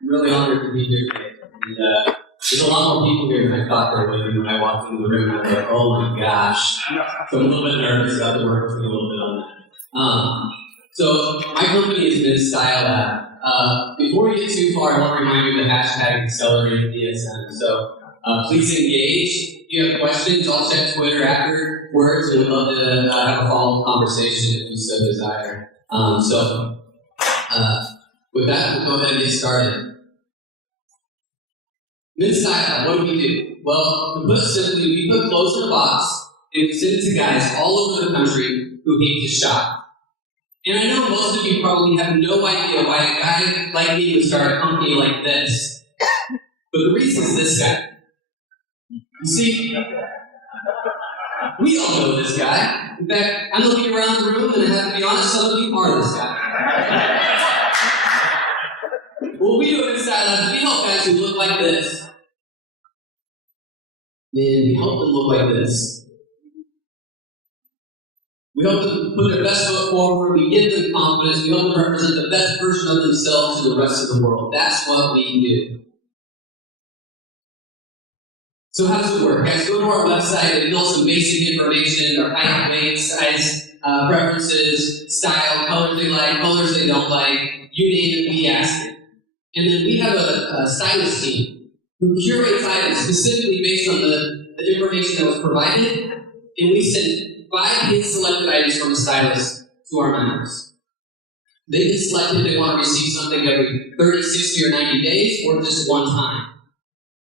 I'm really honored to be here today. And, there's a lot more people here than I thought there would be when I walked into the room. I was like, oh my gosh. So I'm a little bit nervous about the work, a little bit on that. So my company is Ms. Style Lab. Before we get too far, I want to remind you of the hashtag accelerated DSM. So please engage. If you have questions, I'll check Twitter afterwards, and we'd love to have a follow-up conversation if you so desire. With that, we'll go ahead and get started. Ms. Style Lab, what do we do? Well, to put it simply, we put clothes in a box and we send it to guys all over the country who hate to shop. And I know most of you probably have no idea why a guy like me would start a company like this. But the reason is this guy. You see, we all know this guy. In fact, I'm looking around the room and I have to be honest, some of you are this guy. What we do at Style Lab is we help guys who look like this. And we help them look like this. We help them put their best foot forward, we give them confidence, we help them represent the best version of themselves to the rest of the world. That's what we do. So how does it work? Guys, go to our website and fill some basic information, our height, weight, size, preferences, style, colors they like, colors they don't like, you name it, we ask it. And then we have a stylist team who curates items specifically based on the information that was provided, and we send 5 hand-selected items from a stylist to our members. They can select if they want to receive something every 30, 60, or 90 days, or just one time.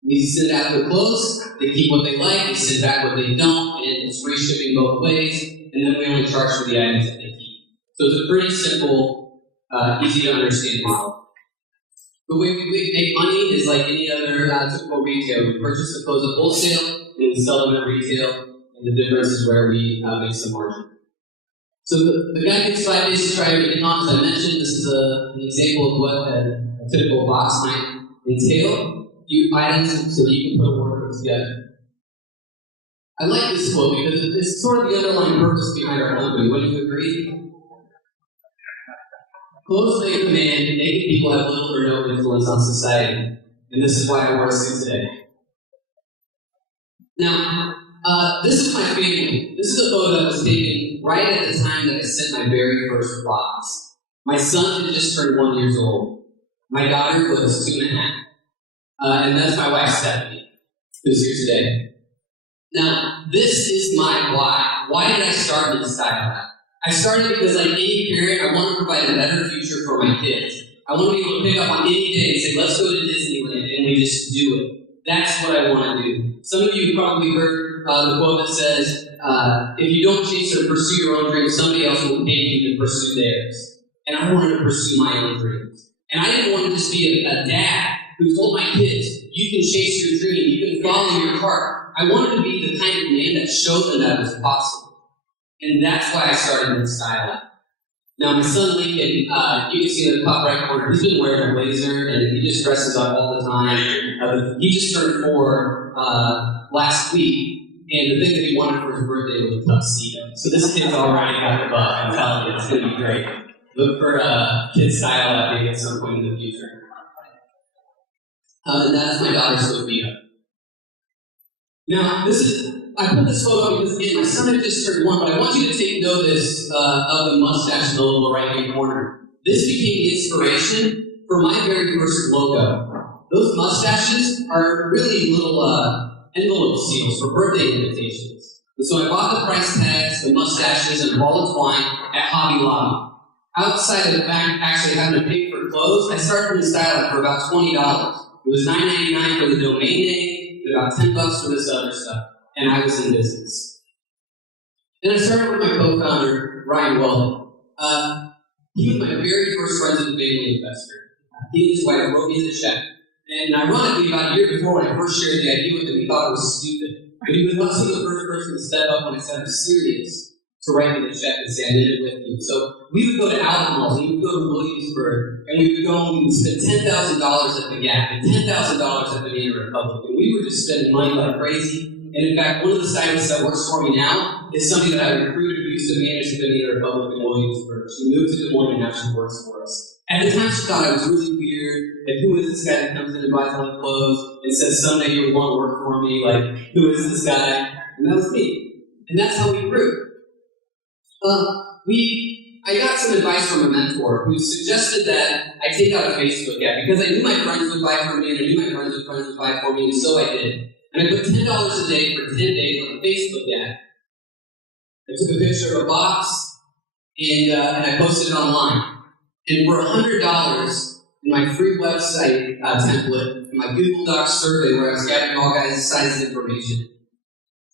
We send out their clothes, they keep what they like, they send back what they don't, and it's free shipping both ways, and then we only charge for the items that they keep. So it's a pretty simple, easy to understand model. The way we make money is like any other typical retailer. We purchase the clothes at wholesale, and we sell them at retail. And the difference is where we make some margin. So the guy gets 5 days to try everything on. As I mentioned, this is an example of what a typical box might entail. Few items so that you can put a wardrobe together. I like this quote because it's sort of the underlying purpose behind our company. Would you agree? Clothes they command, naked people have little or no influence on society. And this is why I wear a suit today. Now, this is my family. This is a photo that was taken right at the time that I sent my very first box. My son had just turned 1 year old. My daughter was 2.5. And that's my wife, Stephanie, who's here today. Now, this is my why. Why did I start in Style Lab? I started because, like any parent, I want to provide a better future for my kids. I want to be able to pick up on any day and say, let's go to Disneyland, and we just do it. That's what I want to do. Some of you probably heard the quote that says, if you don't chase or pursue your own dreams, somebody else will pay you to pursue theirs. And I wanted to pursue my own dreams. And I didn't want to just be a dad who told my kids, you can chase your dream, you can follow your heart. I wanted to be the kind of man that showed them that it was possible. And that's why I started in Style Lab. Now, my son Lincoln, you can see in the top right corner, he's been wearing a blazer and he just dresses up all the time. He just turned 4 last week, and the thing that he wanted for his birthday was a tuxedo. So this kid's already got the buff. I'm telling you, it's going to be great. Look for Kids Style Lab maybe at some point in the future. And that's my daughter, Sophia. Now, I put this photo up because, again, my son had just turned 1, but I want you to take notice of the mustache in the lower right-hand corner. This became the inspiration for my very first logo. Those mustaches are really little envelope seals for birthday invitations. And so I bought the price tags, the mustaches, and a ball of twine at Hobby Lobby. Outside of the fact actually having to pay for clothes, I started in Style Lab for about $20. It was $9.99 for the domain name, and about $10 for this other stuff. And I was in business. And I started with my co-founder, Ryan Weldon. He was my very first friends and family investor. He and his wife wrote me the check. And ironically, about a year before when I first shared the idea with him, he thought it was stupid. But he was also the first person to step up when I said I was serious to write me the check and say I did it with you. So we would go to outlet malls, we would go to Williamsburg, and we would go and we would spend $10,000 at the Gap and $10,000 at the Banana Republic. And we were just spending money like crazy. And in fact, one of the stylists that works for me now is somebody that I recruited to be used to manage the Dominican Republic in Williamsburg. She moved to Des Moines and now she works for us. At the time, she thought I was really weird. Like, who is this guy that comes in and buys all the clothes and says, someday you'll want to work for me? Like, who is this guy? And that was me. And that's how we grew. I got some advice from a mentor who suggested that I take out a Facebook ad because I knew my friends would buy from me and I knew my friends would buy for me, and so I did. And I put $10 a day for 10 days on a Facebook ad. I took a picture of a box and I posted it online. And for $100 in my free website template, in my Google Docs survey where I was gathering all guys' sizes information,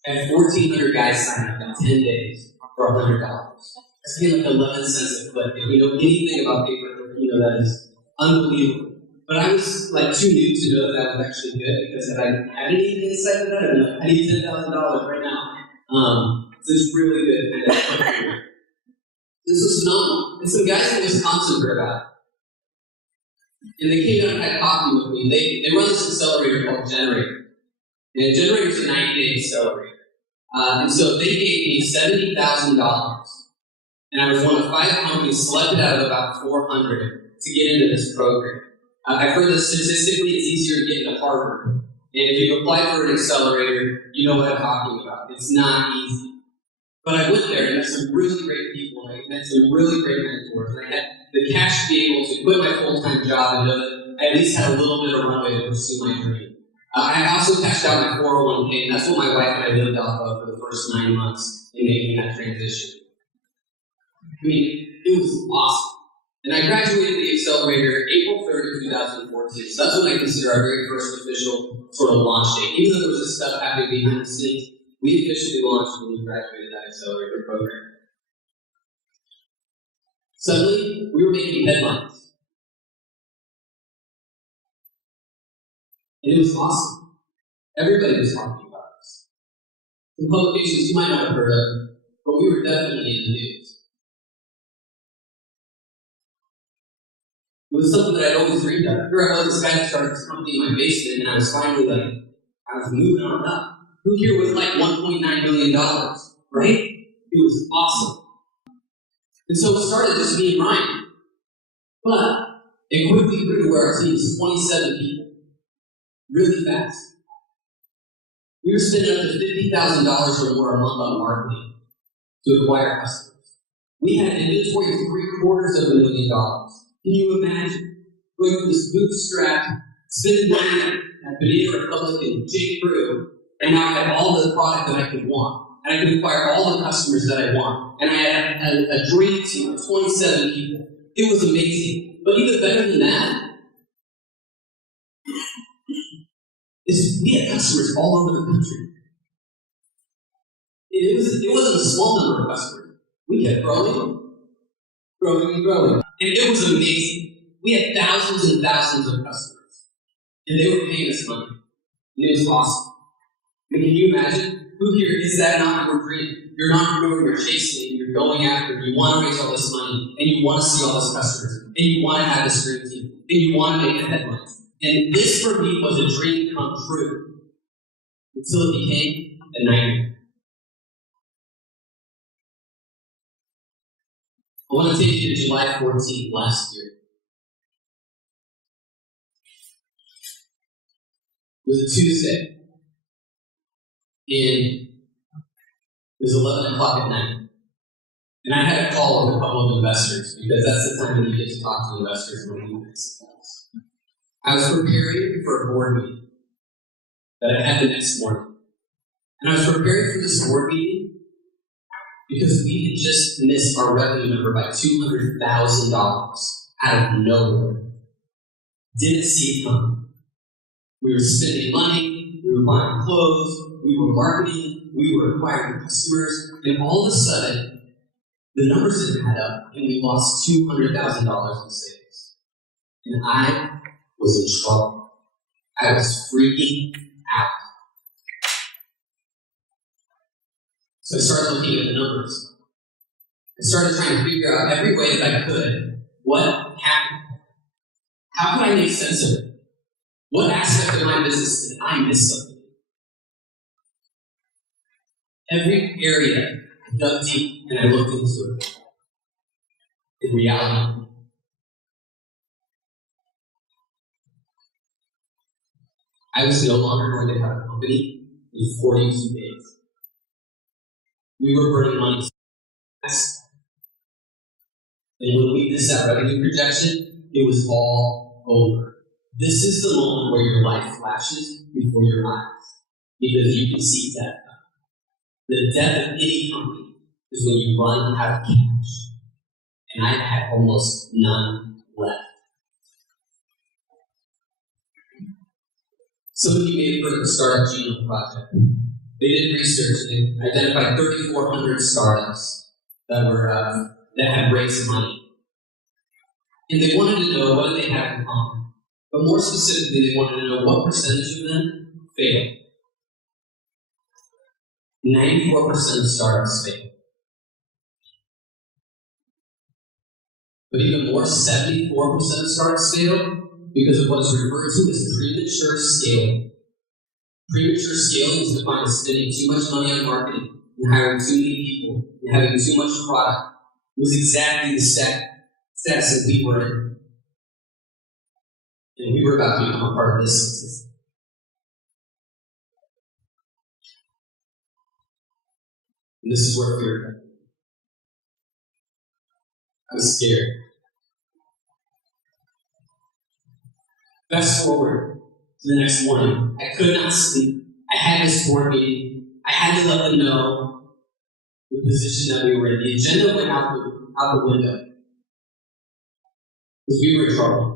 I had 1,400 guys sign up in 10 days for $100. That's getting like 11 cents a click. If you know anything about paper, you know that is unbelievable. But I was like too new to know that was actually good, because if I had any insight into that, I'd be like, I need $10,000 right now. So it's really good. This was phenomenal. And some guys in Wisconsin heard about it. And they came down and had coffee with me. They run this accelerator called Generator. And a generator is a 90-day accelerator. And so they gave me $70,000. And I was one of 5 companies selected out of about 400 to get into this program. I've heard that statistically it's easier to get into Harvard. And if you apply for an accelerator, you know what I'm talking about. It's not easy. But I went there and met some really great people. I met some really great mentors. I had the cash to be able to quit my full-time job and know that I at least had a little bit of runway to pursue my dream. I also cashed out my 401k, and that's what my wife and I lived off of for the first 9 months in making that transition. I mean, it was awesome. And I graduated the accelerator April 3rd, 2014. So that's when I consider our very first official sort of launch date. Even though there was this stuff happening behind the scenes, we officially launched when we graduated that accelerator program. Suddenly, we were making headlines. And it was awesome. Everybody was talking about us. Some publications you might not have heard of, but we were definitely in the news. It was something that I'd always dreamed of. Here I was, this guy that started this company in my basement, and I was finally I was moving on up. Who here was like $1.9 million, right? It was awesome. And so it started just me and Ryan. But it quickly grew to where our team was 27 people. Really fast. We were spending up to $50,000 or more a month on marketing to acquire customers. We had an inventory of $750,000. Can you imagine going through this bootstrap, spending money at Banana Republic and J. Crew, and now I had all the product that I could want, and I could acquire all the customers that I want, and I had a dream team of 27 people. It was amazing. But even better than that is we had customers all over the country. It wasn't a small number of customers. We kept growing and growing. And it was amazing. We had thousands and thousands of customers. And they were paying us money. And it was awesome. And can you imagine? Who here is that not your dream? You're an entrepreneur, you're chasing, you're going after, you want to raise all this money, and you want to see all those customers, and you want to have this dream team, and you want to make the headlines. And this for me was a dream come true. Until it became a nightmare. I want to take you to July 14th last year. It was a Tuesday. And it was 11 o'clock at night. And I had a call with a couple of investors, because that's the time when you get to talk to investors when you fix things. I was preparing for a board meeting that I had the next morning. And I was preparing for this board meeting because we had just missed our revenue number by $200,000 out of nowhere. Didn't see it coming. We were spending money, we were buying clothes, we were marketing, we were acquiring customers, and all of a sudden, the numbers didn't add up, and we lost $200,000 in sales. And I was in trouble. I was freaking out. So I started looking at the numbers. I started trying to figure out every way that I could what happened. How could I make sense of it? What aspect of my business did I miss something? Every area I dug deep. and I looked into it. In reality, I was no longer going to have a company in 42 days. We were burning money so fast. And when we missed that revenue projection, it was all over. This is the moment where your life flashes before your eyes, because you can see death. The death of any company is when you run out of cash. And I had almost none left. Some of you may have heard of the Startup Genome Project. They did research and they identified 3,400 startups that had raised money. And they wanted to know what did they have in common. But more specifically, they wanted to know what percentage of them failed. 94% of startups failed. But even more, 74% of startups failed because of what is referred to as premature scaling. Premature scaling is defined as spending too much money on marketing and hiring too many people and having too much product. It was exactly the status that we were in. And we were about to become a part of this system. And this is where we were. I was scared. Fast forward to the next morning. I could not sleep. I had this board meeting. I had to let them know the position that we were in. The agenda went out the window. Because we were in trouble.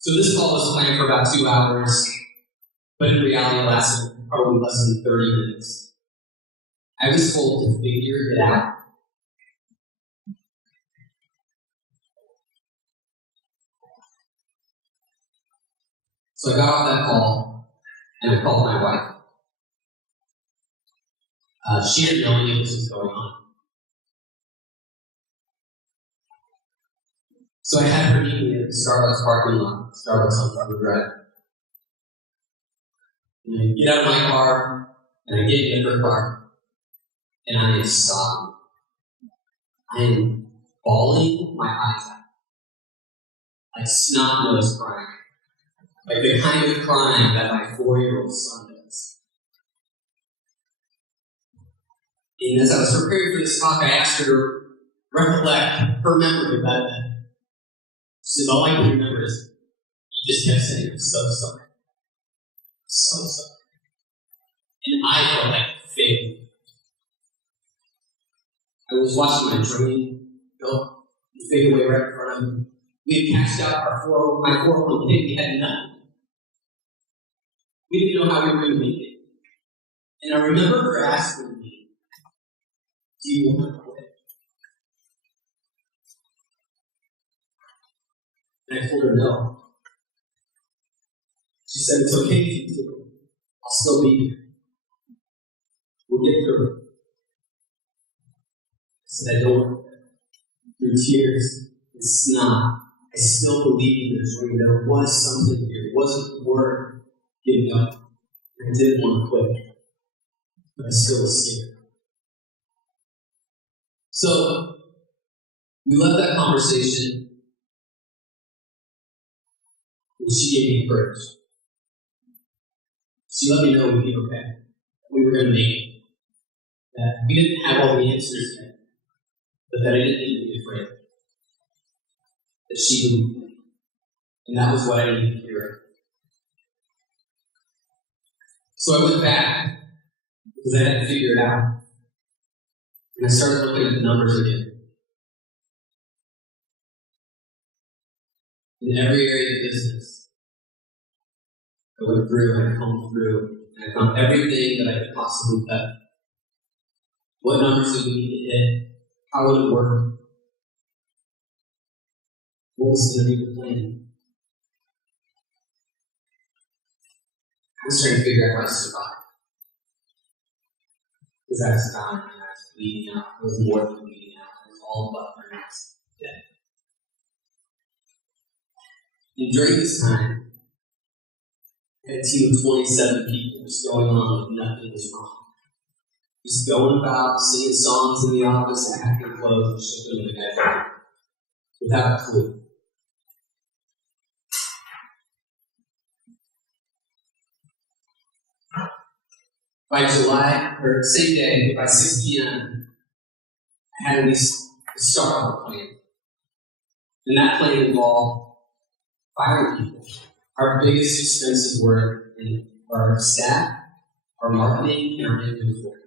So this call was planned for about 2 hours, but in reality it lasted probably less than 30 minutes. I was told to figure it out. So I got off that call, and I called my wife. She didn't know any of this was going on. So I had her meet me at the Starbucks parking lot, Starbucks on Front Drive. And I get out of my car, and I get in her car, and I am sobbing. I am bawling my eyes out. Like snot-nosed crying. Like the kind of crying that my 4-year-old son does. And as I was preparing for this talk, I asked her to recollect her memory of that day. She said, all I can remember is, he just kept saying, I'm so sorry. So sorry. And I felt like a failure. I was watching my dream go and fade away right in front of me. We had cashed out my 401k. We had nothing. We didn't know how we were going to make it. And I remember her asking me, do you want to quit? And I told her no. She said, it's okay if you do. I'll still be here. We'll get through it. I said, I don't want that. Through tears and snot, I still believed in the dream. There was something here. It wasn't worth giving up. I didn't want to quit. But I still was scared. So, we left that conversation, and she gave me courage. She let me know we'd be okay. We were going to make it. That we didn't have all the answers yet, but that I didn't need to be afraid. That she believed me. And that was what I needed to hear. So I went back, because I had to figure it out. And I started looking at the numbers again. In every area of business, I went through and I combed through, and I found everything that I could possibly cut. What numbers did we need to hit? How would it work? What was going to be the plan? I was trying to figure out how to survive. Because I was dying and I was bleeding out. It was more than bleeding out. It was all but my next day. And during this time, I had a team of 27 people just going on like nothing was wrong. just going about, singing songs in the office, and acting clothes and shipping them to guys without a clue. By July, or same day, by 6 p.m., I had at least the start of a plan. And that plan involved firing people. Our biggest expenses were in our staff, our marketing, and our inventory.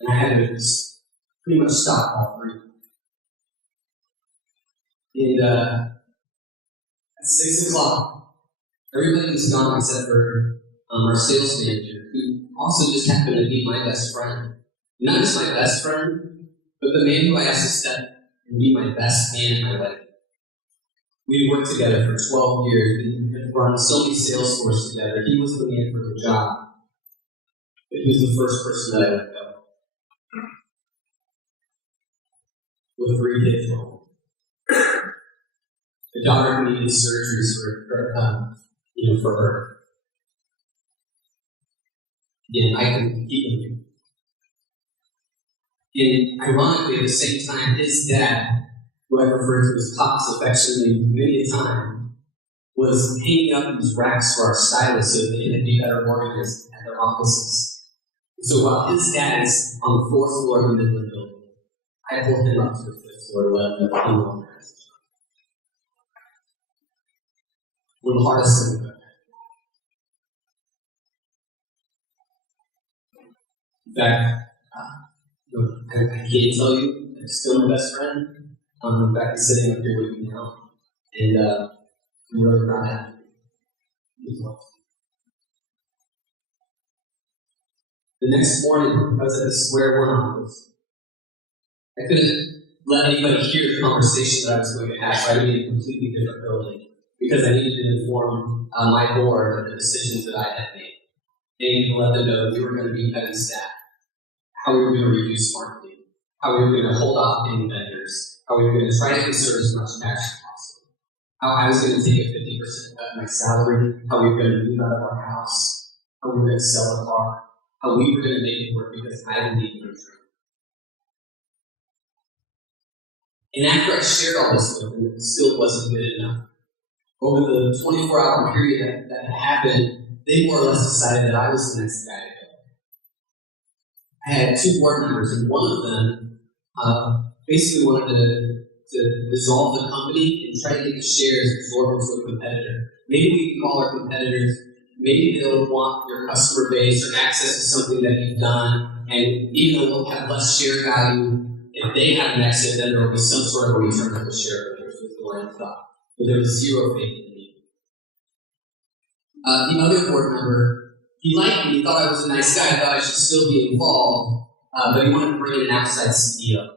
And I had to pretty much stop all three. And at 6 o'clock, everybody was gone except for our sales manager, who also just happened to be my best friend. Not just my best friend, but the man who I asked to step and be my best man in my life. We had worked together for 12 years. We had run so many sales forces together. He was the man for the job. But he was the first person that I let go. With 3 kids at home. The daughter who needed surgeries for her. Again, I can keep him. And ironically, at the same time, his dad, who I refer to as Pops affectionately many a time, was hanging up these racks for our stylists so they could be better organized at their offices. And so while his dad is on the 4th floor of the Midland building, I pulled him up to the 5th floor to let him know I'm organized. One of the hardest things about that. In fact, I can't tell you, I'm still my best friend. In fact, he's sitting up here with me now. And I'm really proud of him. The next morning, I was at the square one office. I couldn't let anybody hear the conversation that I was going to have, so I needed a completely different building. Because I needed to inform my board of the decisions that I had made. I needed to let them know that we were going to be cutting staff. How we were going to reduce marketing, how we were going to hold off any vendors, how we were going to try to conserve as much cash as possible, how I was going to take a 50% cut of my salary, how we were going to move out of our house, how we were going to sell the car, how we were going to make it work because I didn't need the trade. And after I shared all this with them, it still wasn't good enough. Over the 24-hour period that happened, they more or less decided that I was the next guy. I had 2 board members, and one of them basically wanted to dissolve the company and try to get the shares absorbed into a competitor. Maybe we can call our competitors, maybe they'll want your customer base or access to something that you've done, and even though we'll have less share value, if they have an exit, then there will be some sort of a return of the shareholders with the line of thought. But there was zero faith in me. The other board member, he liked me, he thought I was a nice guy, thought I should still be involved, but he wanted to bring in an outside CEO.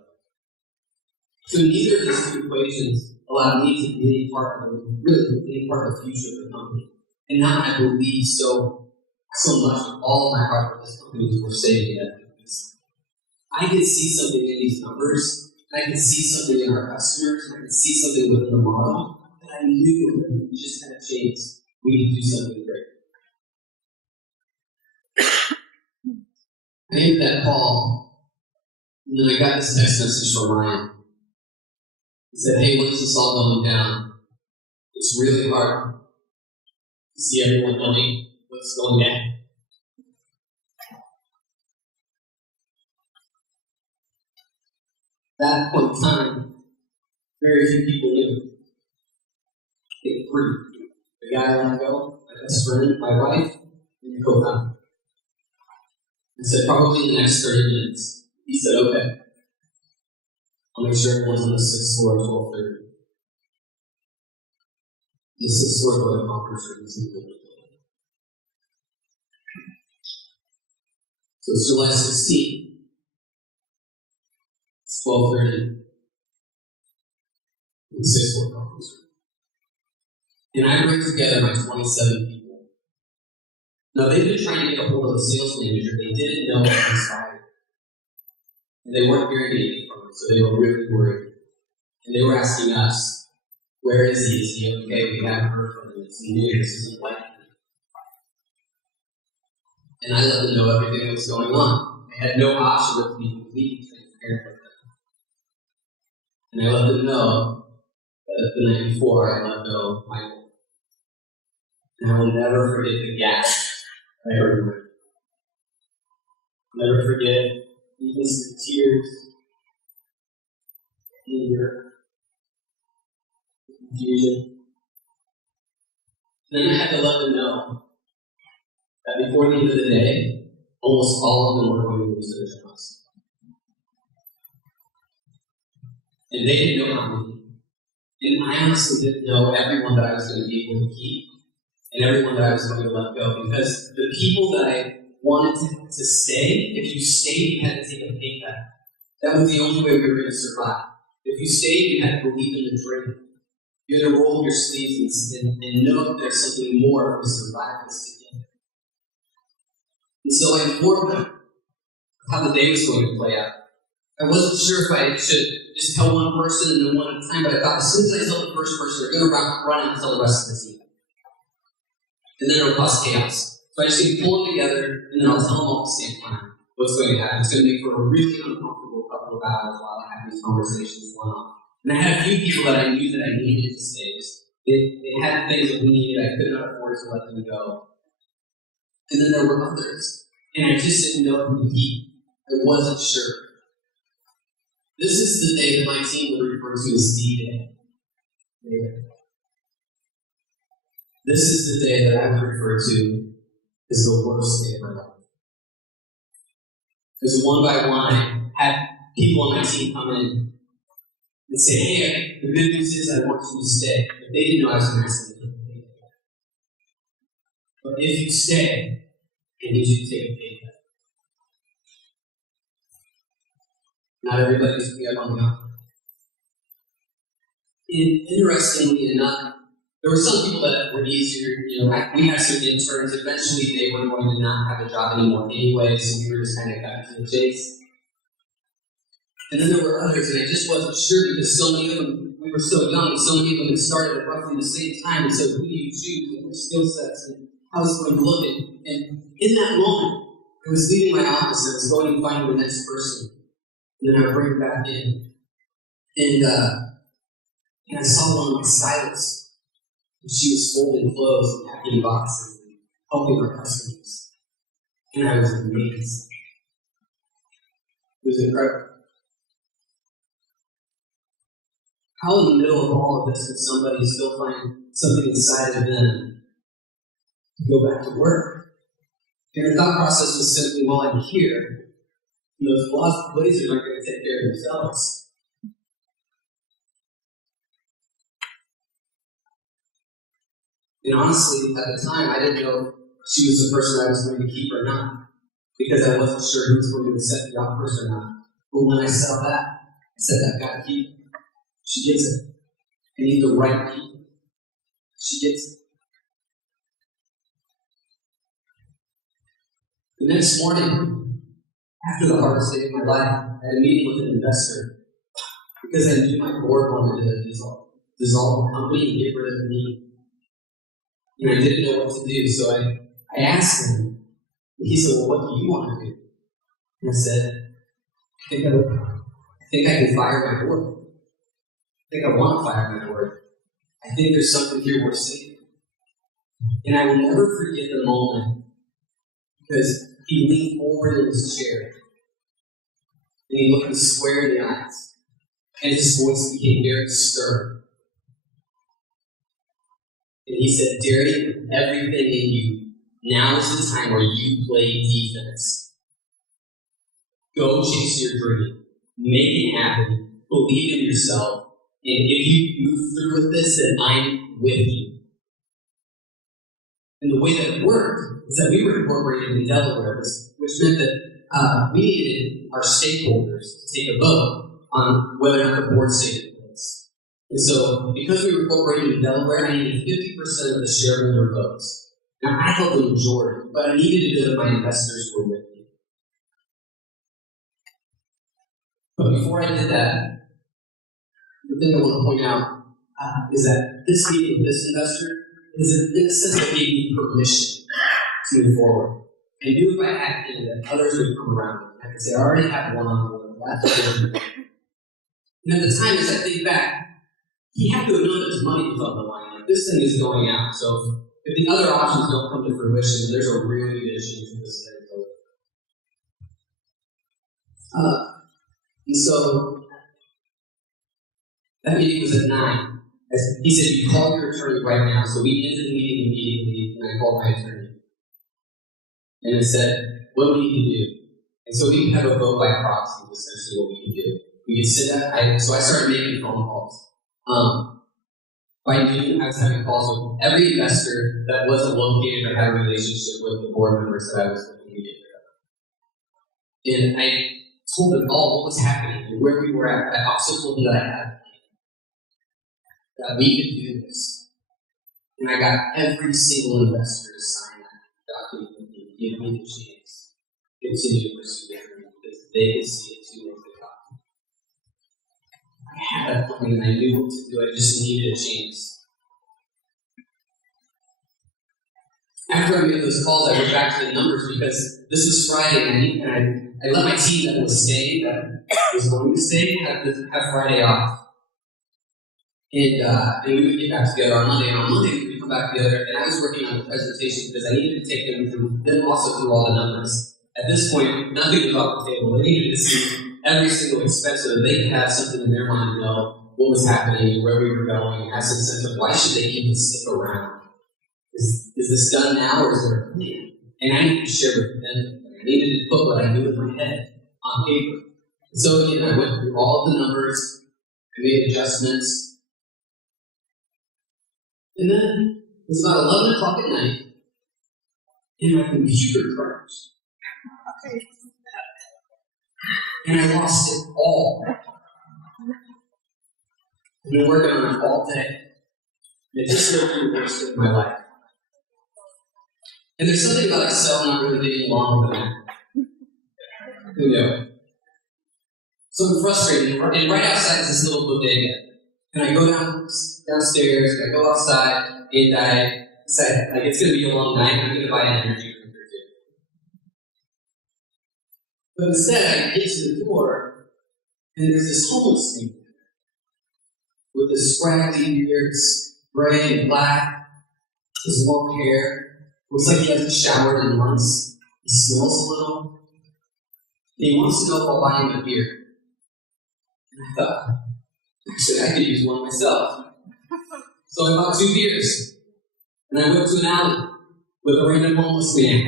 So neither of these 2 equations allowed me to be any part of the future of the company. And now I believe so much with all of my heart that this company was worth saving at least. I could see something in these numbers, and I could see something in our customers, and I could see something within the model, and I knew that we just had a chance. We could do something great. I ended that call, and then I got this text message from Ryan. He said, "Hey, when is this all going down? It's really hard to see everyone knowing what's going down." At that point in time, very few people knew. I think 3. The guy I let go, my best friend, my wife, and the co-founder. I said, probably in the next 30 minutes. He said, okay. I'll make sure everyone's on the 6th floor at 12:30. The 6th floor of the conference room is in the building. So it's July 16th. It's 12:30. In the 6th floor conference room. And I bring together my 27 people. Now, they've been trying to get a hold of the sales manager. They didn't know he was fired. And they weren't hearing anything from him, so they were really worried. And they were asking us, where is he? Is he okay? We haven't heard from him. It's new. This isn't like him. And I let them know everything that was going on. I had no option but to be completely transparent with them. And I let them know that the night before I let go of Michael. And I will never forget the gasp I heard him. I'll never forget the instant tears, anger, confusion. Then I had to let them know that before the end of the day, almost all of them were going to lose their jobs. And they didn't know how many. And I honestly didn't know everyone that I was going to be able to keep and everyone that I was going to let go. Because the people that I wanted to stay, if you stayed, you had to take a pay cut. That was the only way we were going to survive. If you stayed, you had to believe in the dream. You had to roll up your sleeves and know that there's something more to survive this together. And so I informed them how the day was going to play out. I wasn't sure if I should just tell one person and then one at a time, but I thought as soon as I tell the first person, they're going to run out and tell the rest of the team. And then it'll cause chaos. So I just need to pull them together, and then I'll tell them all at the same time what's going to happen. It's going to make for a really uncomfortable couple of hours while I have these conversations going on. And I had a few people that I knew that I needed to stay. They had things that we needed. I could not afford to let them go. And then there were others. And I just didn't know who to keep. I wasn't sure. This is the day that my team would refer to as D-Day. This is the day that I would refer to as the worst day of my life. Because one by one, I had people on my team come in and say, hey, the good news is I want you to stay. But they didn't know I was going to ask them to take a pay cut. But if you stay, I need you to take a pay cut. Not everybody's going to be up on the offer. Interestingly enough, there were some people that were easier. We had some interns. Eventually, they were going to not have a job anymore anyway, so we were just kind of cut to the chase. And then there were others, and I just wasn't sure because so many of them, we were so young, and so many of them had started at roughly the same time. And so, who do you choose? And what skill sets? And how is it going to look? And in that moment, I was leaving my office and I was going to find the next person. And then I would bring her back in. And I saw one of my stylists. And she was folding clothes and packing boxes and helping her customers. And I was amazed. It was incredible. How in the middle of all of this could somebody still find something inside of them to go back to work? And her thought process was simply, well, I'm here. And those blazers aren't going to take care of themselves. And honestly, at the time, I didn't know if she was the person I was going to keep or not, because I wasn't sure who was going to accept the offers or not. But when I saw that, I said, I've got to keep it. She gets it. I need the right people. She gets it. The next morning, after the hardest day of my life, I had a meeting with an investor because I knew my board wanted to dissolve the company and get rid of me. And I didn't know what to do, so I asked him, and he said, well, what do you want to do? And I said, I think I can fire my board. I think I want to fire my board. I think there's something here worth saving. And I will never forget the moment, because he leaned forward in his chair, and he looked me square in the eyes, and his voice became very stern. And he said, Derian, everything in you, now is the time where you play defense. Go chase your dream. Make it happen. Believe in yourself. And if you move through with this, then I'm with you. And the way that it worked is that we were incorporated in Delaware, which meant that we needed our stakeholders to take a vote on whether or not the board stayed in place. And so, because we were incorporated in Delaware, I needed 50% of the shareholder votes. Now, I held the majority, but I needed to know that my investors were with me. But before I did that, the thing I want to point out is that this meeting with this investor is in a sense what gave me permission to move forward. I knew if I had any that others would come around me. I could say, I already have one on the left. And at the time, as I think back, he had to have known that his money was on the line. Like, this thing is going out. So if the other options don't come to fruition, there's a really good chance of this thing going. And so that meeting was at 9. He said, you call your attorney right now. So we ended the meeting immediately, and I called my attorney. And I said, what do we need to do? And so we can have a vote by proxy, is essentially what we can do. We can sit down. So I started making phone calls. By noon, I was having calls with every investor that wasn't located or had a relationship with the board members that I was looking to get rid of. And I told them all what was happening and where we were at. I also told them that I had that we could do this. And I got every single investor to sign that document with me, give me the chance to continue to pursue their dream because they could see it too as they got. I had that plan and I knew what to do. I just needed a chance. After I made those calls, I went back to the numbers because this was Friday and I let my team that was staying, that was going to stay, have Friday off. And we would get back together on Monday. And on Monday, we would come back together, and I was working on the presentation because I needed to take them also through all the numbers. At this point, nothing was off the table. They needed to see every single expense so that they could have something in their mind to know what was happening, where we were going, and have some sense of why should they even stick around. Is this done now, or is there a plan? And I needed to share with them. I needed to put what I knew in my head on paper. And so again, I went through all of the numbers, I made adjustments. And then it was about 11 o'clock at night, and my computer crashed. And I lost it all. I've been working on it all day. And it just went through the worst of my life. And there's something about Excel not really getting along with that. Who knows? So I'm frustrated. And right outside is this little bodega. And I go downstairs, and I go outside, and I decide, like, it's going to be a long night, I'm going to buy an energy drink or two. But instead, I get to the door, and there's this homeless man with this scraggly beard, gray and black, his long hair, looks like he hasn't showered in months, he smells a little, and he wants to know if I'll buy him a beer. And I thought, actually, I could use one myself. So I bought 2 beers. And I went to an alley with a random homeless man.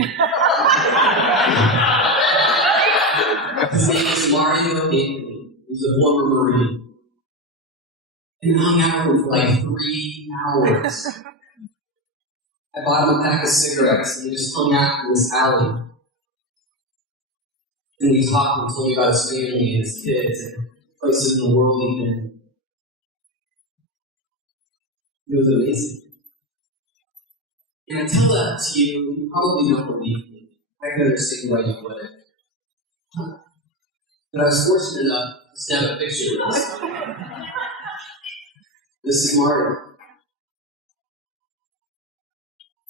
His name is Mario Anthony. He's a former Marine. And hung out with him for like 3 hours. I bought him a pack of cigarettes, and he just hung out in this alley. And we talked and told me about his family and his kids and places in the world he'd been. It was amazing. And I tell that to you, you probably don't believe me. I can understand why you wouldn't. But I was fortunate enough to snap a picture of this. This is Mario.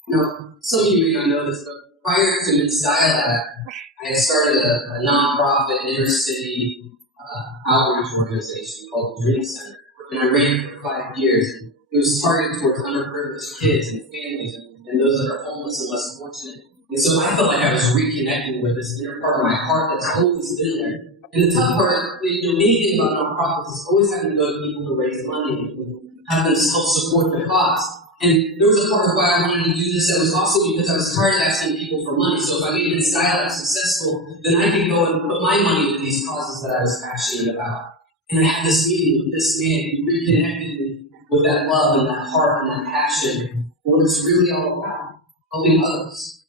Now, some of you may not know this, but prior to Mid-Style Lab, I had started a nonprofit inner-city outreach organization called the Dream Center. And I ran it for 5 years. It was targeted towards underprivileged kids and families and those that are homeless and less fortunate. And so I felt like I was reconnecting with this inner part of my heart that's always been there. And the tough part, anything about nonprofits is always having to go to people to raise money and have them help support the cause. And there was a part of why I wanted to do this that was also because I was tired of asking people for money. So if I made Mid-Style Lab successful, then I could go and put my money into these causes that I was passionate about. And I had this meeting with this man who reconnected me with that love and that heart and that passion for what it's really all about, helping others.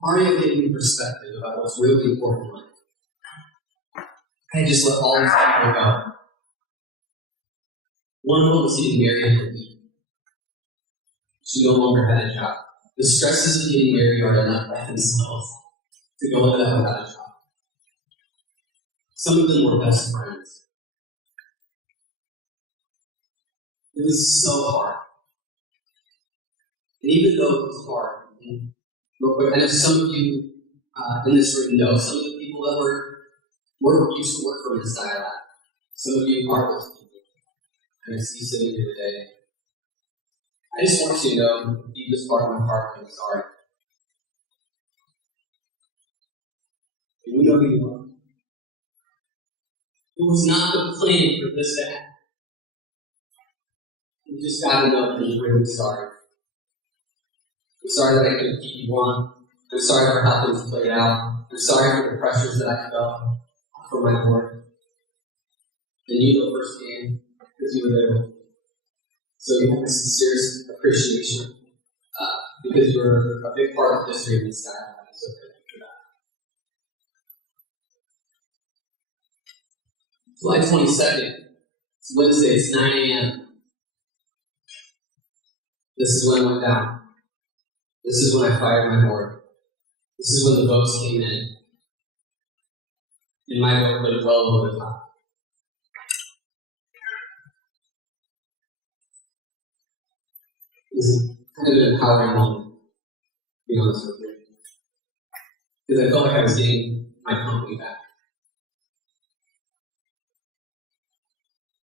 Mario gave me perspective about what's really important in life. I just let all these people go. One of them was getting married and leave. She no longer had a job. The stresses of getting married are enough by themselves to go into that without a job. Some of them were best friends. It was so hard. And even though it was hard, and real quick, I know some of you in this room know some of the people that used to work for Miss Dialab. Some of you are those people. And I see you sitting here today. I just want you to know, the deepest part of my heart, I'm sorry. And you know who you are. It was not the plan for this to happen. You just gotta know that I'm really sorry. I'm sorry that I couldn't keep you on. I'm sorry for how things played out. I'm sorry for the pressures that I felt for my work. And you know firsthand, because you were there. So you have a sincere appreciation because you were a big part of the history of this time. So thank you for that. July 22nd, it's Wednesday, it's 9 a.m. This is when I went down. This is when I fired my board. This is when the votes came in. And my vote went well over the top. It was kind of an empowering moment, to be honest with you. Because I felt like I was getting my company back.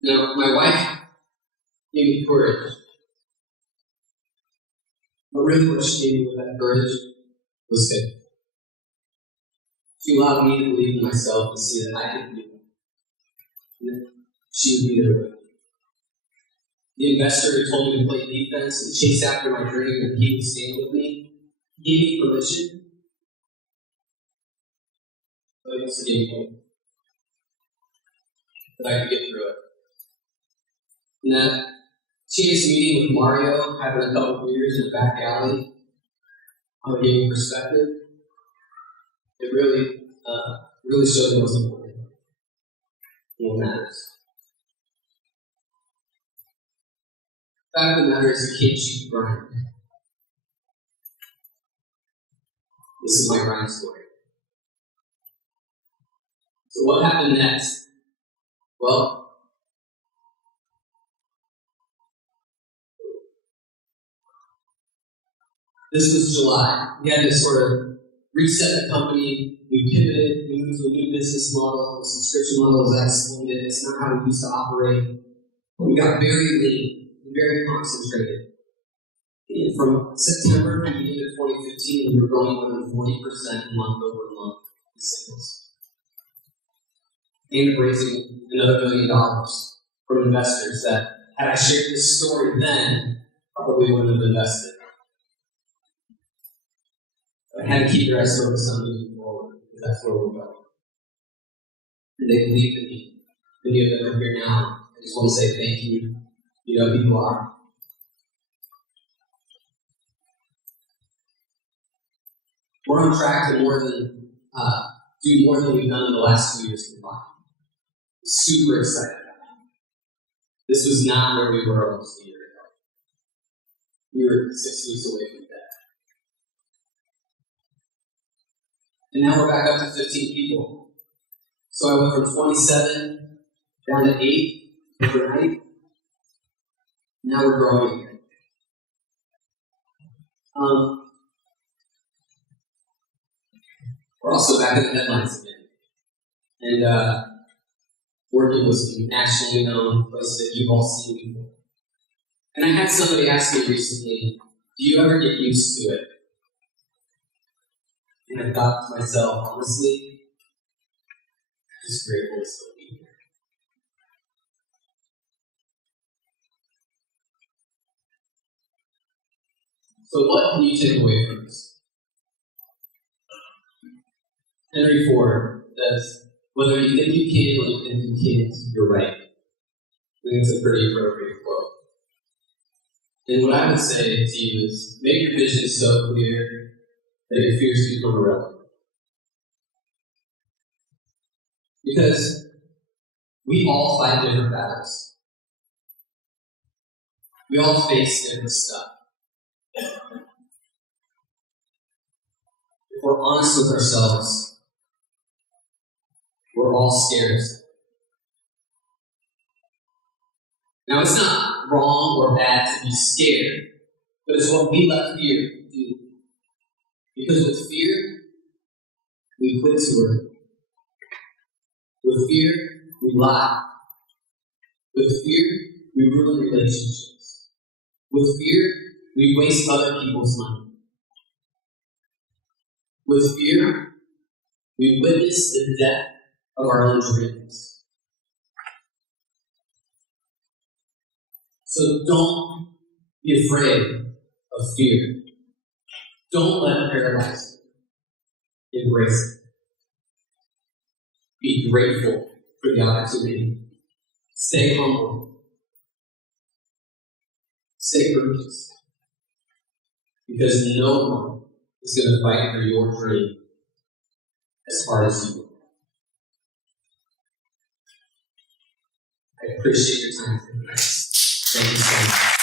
Now, my wife gave me courage. But really what she gave me with that courage was faith. She allowed me to believe in myself and see that I could do it. And that she would be there with me. The investor who told me to play defense and chase after my dream and he would stand with me, he gave me permission, but he also gave me hope that I could get through it. And that chance meeting with Mario, having a couple of beers in the back alley, how it gave me perspective, it really showed me what's important and what matters. The fact of the matter is, you can't cheat grind. This is my grind story. So what happened next? Well, this was July. We had to sort of reset the company. We pivoted. We moved to a new business model. The subscription model was excluded. It's not how we used to operate. But we got very lean. Very concentrated. And from September to the end of 2015, we were growing more than 40% month over month in sales. And raising another $1 million from investors that, had I shared this story then, probably wouldn't have invested. But I had to keep your eyes focused on moving forward, because that's where we're going. And they believed in me. Many of them are here now. I just want to say thank you. You know who you are. We're on track to do more than we've done in the last 2 years combined. Super excited. This was not where we were almost a year ago. We were 6 weeks away from that. And now we're back up to 15 people. So I went from 27 down to 8 overnight. Now we're growing again. We're also back in the headlines again. And working with some nationally known places that you've all seen before. And I had somebody ask me recently, do you ever get used to it? And I thought to myself, honestly, I'm just grateful to still be here. So what can you take away from this? Henry Ford says, whether you think you can or you think you can't, you're right. I think it's a pretty appropriate quote. And what I would say to you is, make your vision so clear that your fears become irrelevant. Because we all fight different battles. We all face different stuff. If we're honest with ourselves, we're all scared. Now, it's not wrong or bad to be scared, but it's what we let fear do. Because with fear, we quit to work. With fear, we lie. With fear, we ruin relationships. With fear, we waste other people's money. With fear, we witness the death of our own dreams. So don't be afraid of fear. Don't let it paralyze you. Embrace it. Be grateful for the opportunity. Stay humble. Stay courageous. Because no one is going to fight for your dream as hard as you will. I appreciate your time tonight. Thank you so much.